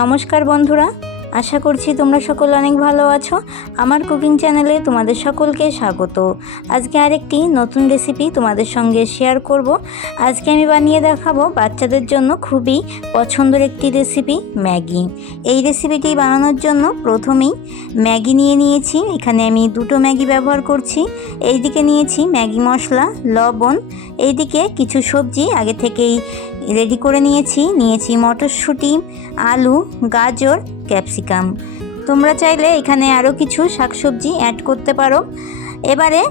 নমস্কার বন্ধুরা, আশা করছি তোমরা সকলে অনেক ভালো আছো। আমার কুকিং চ্যানেলে তোমাদের সকলকে স্বাগত। আজকে আরেকটি নতুন রেসিপি তোমাদের সঙ্গে শেয়ার করব। আজকে আমি বানিয়ে দেখাবো বাচ্চাদের জন্য খুবই পছন্দের একটি রেসিপি, ম্যাগি। এই রেসিপিটি বানানোর জন্য প্রথমেই ম্যাগি নিয়ে নিয়েছি। এখানে আমি দুটো ম্যাগি ব্যবহার করছি। এইদিকে নিয়েছি ম্যাগি মশলা, লবণ। এইদিকে কিছু সবজি আগে থেকেই রেডি করে নিয়েছি মটরশুঁটি, আলু, গাজর, ক্যাপসিকাম। তোমরা চাইলে এখানে আরও কিছু শাকসবজি অ্যাড করতে পারো। এবারে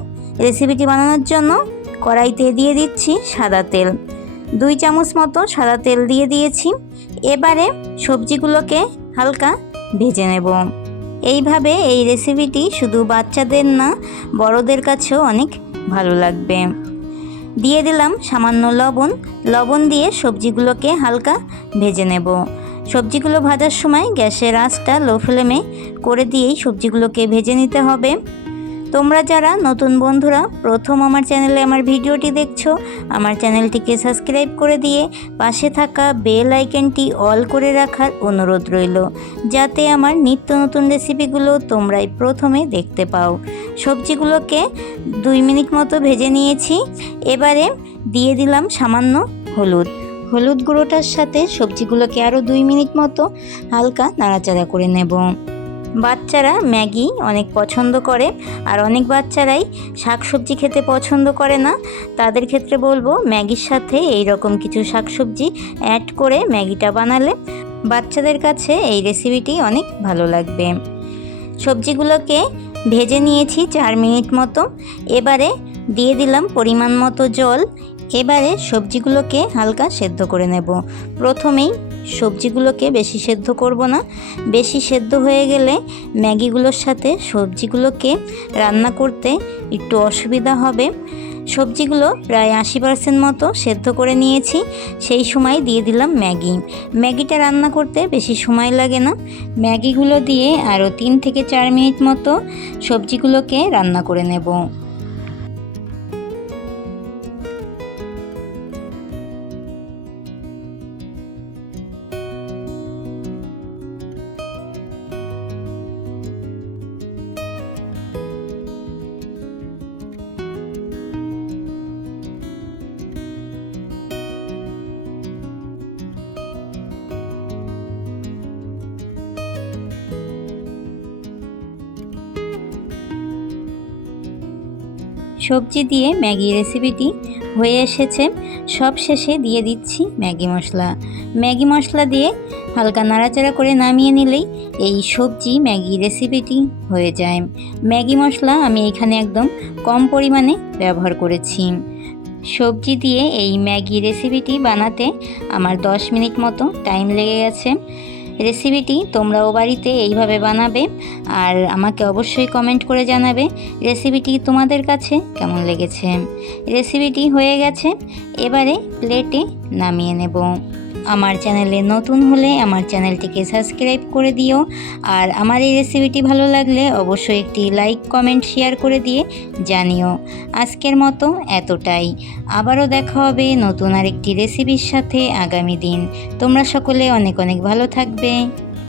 রেসিপিটি বানানোর জন্য কড়াইতে দিয়ে দিচ্ছি সাদা তেল। 2 চামচ মতো সাদা তেল দিয়ে দিয়েছি। এবারে সবজিগুলোকে হালকা ভেজে নেব। এইভাবে এই রেসিপিটি শুধু বাচ্চাদের না, বড়দের কাছেও অনেক ভালো লাগবে। দিয়ে দিলাম সামান্য লবণ দিয়ে সবজিগুলোকে হালকা ভেজে নেব। সবজিগুলো ভাজার সময় গ্যাসের আঁচটা লো ফ্লেমে করে দিয়েই সবজিগুলোকে ভেজে নিতে হবে। তোমরা যারা নতুন বন্ধুরা প্রথম আমার চ্যানেলে আমার ভিডিওটি দেখছো, আমার চ্যানেলটিকে সাবস্ক্রাইব করে দিয়ে পাশে থাকা বেল আইকনটি অল করে রাখার অনুরোধ রইল, যাতে আমার নিত্য নতুন রেসিপিগুলো তোমরাই প্রথমে দেখতে পাও। সবজিগুলোকে 2 মিনিট মতো ভেজে নিয়েছি। এবারে দিয়ে দিলাম সামান্য হলুদ গুঁড়োটার সাথে সবজিগুলোকে আরও 2 মিনিট মতো হালকা নাড়াচাড়া করে নেব। বাচ্চারা ম্যাগি অনেক পছন্দ করে, আর অনেক বাচ্চারাই শাকসবজি খেতে পছন্দ করে না। তাদের ক্ষেত্রে বলবো ম্যাগির সাথে এই রকম কিছু শাকসবজি অ্যাড করে ম্যাগিটা বানালে বাচ্চাদের কাছে এই রেসিপিটি অনেক ভালো লাগবে। সবজিগুলোকে ভেজে নিয়েছি 4 মিনিট মতো। এবারে দিয়ে দিলাম পরিমাণ মতো জল। এবারে সবজিগুলোকে হালকা সেদ্ধ করে নেব। প্রথমেই সবজিগুলোকে বেশি সেদ্ধ করব না, বেশি সেদ্ধ হয়ে গেলে ম্যাগিগুলোর সাথে সবজিগুলোকে রান্না করতে একটু অসুবিধা হবে। সবজিগুলো প্রায় 80% মতো সেদ্ধ করে নিয়েছি। সেই সময় দিয়ে দিলাম ম্যাগিটা রান্না করতে বেশি সময় লাগে না। ম্যাগিগুলো দিয়ে আরও 3 থেকে 4 মিনিট মতো সবজিগুলোকে রান্না করে নেব। সবজি দিয়ে ম্যাগি রেসিপিটি হয়ে এসেছে। সব শেষে দিয়ে দিচ্ছি ম্যাগি মশলা দিয়ে হালকা নাড়াচাড়া করে নামিয়ে নিলেই এই সবজি ম্যাগি রেসিপিটি হয়ে যায়। ম্যাগি মশলা আমি এখানে একদম কম পরিমাণে ব্যবহার করেছি। সবজি দিয়ে এই ম্যাগি রেসিপিটি বানাতে আমার 10 মিনিট মতো টাইম লেগে গেছে। রেসিপিটি তোমরাও বাড়িতে এইভাবে বানাবে, আর আমাকে অবশ্যই কমেন্ট করে জানাবে রেসিপিটি তোমাদের কাছে কেমন লেগেছে। রেসিপিটি হয়ে গেছে, এবারে প্লেটে নামিয়ে নেব। আমার চ্যানেলে নতুন হলে আমার চ্যানেলটিকে সাবস্ক্রাইব করে দিও, আর আমার এই রেসিপিটি ভালো লাগলে অবশ্যই একটি লাইক, কমেন্ট, শেয়ার করে দিয়ে জানিও। আজকের মতো এতটাই। আবারও দেখা হবে নতুন আরেকটি রেসিপির সাথে আগামী দিন। তোমরা সকলে অনেক অনেক ভালো থাকবে।